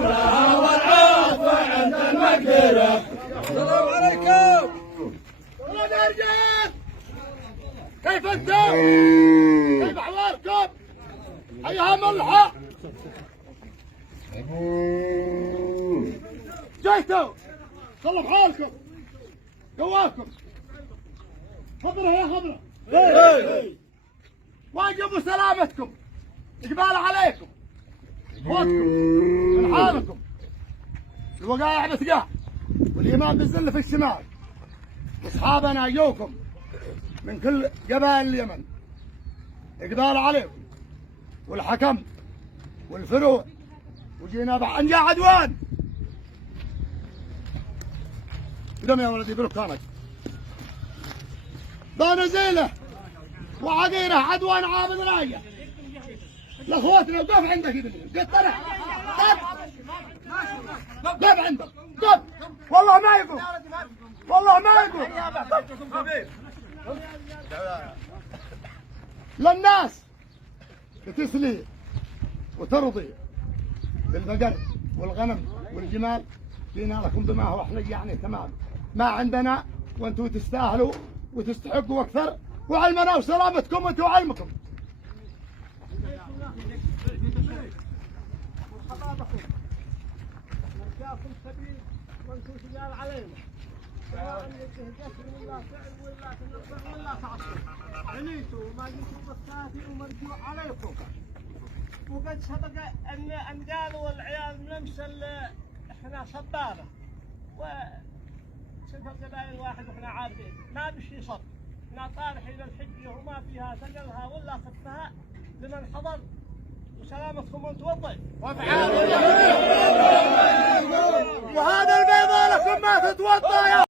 ضرها والعفو عند المقدرة. السلام عليكم. والله يا رجال كيف انتم؟ كيف احوالكم؟ ايها ملحق جيتوا صلوا حالكم قواكم. خضرة يا خضرة واجبوا سلامتكم اقبال عليكم خوتكم من حالكم. الوقائع بتقع والإيمان بالذل في الشمال. أصحابنا يوكم من كل قبائل اليمن إقبال عليكم والحكم والفروع وجينا بعنجا عدوان. قدم يا ولدي بركانك بانزيله وعقيره عدوان عابد رايه لاخواتنا. وقف عندك قد طرح قف عندك قف. والله ما يقول والله ما يقول للناس بتسلي وترضي بالبقر والغنم والجمال. جينا لكم بما هو احنا يعني تمام ما عندنا وانتم تستاهلوا وتستحقوا اكثر. وعلمنا وسلامتكم انتم وعلمكم. ورجاكم سبيل وانتم سجال علينا سواء يجهدكم ولا فعل ولا تنظر ولا تعصب. عنيتوا وما جيتوا بالكافي ومرجوع عليكم. وقد سبق ان قالوا والعيال نمثل احنا صبابه وصفر قبائل واحد واحنا عارفين ما بشي صب. احنا طارحين الحجه وما فيها ثقلها ولا خفها لمن حضر. وسلامتكم انتم والضيف. وهذا البيضاء لكم ما تتوضا يا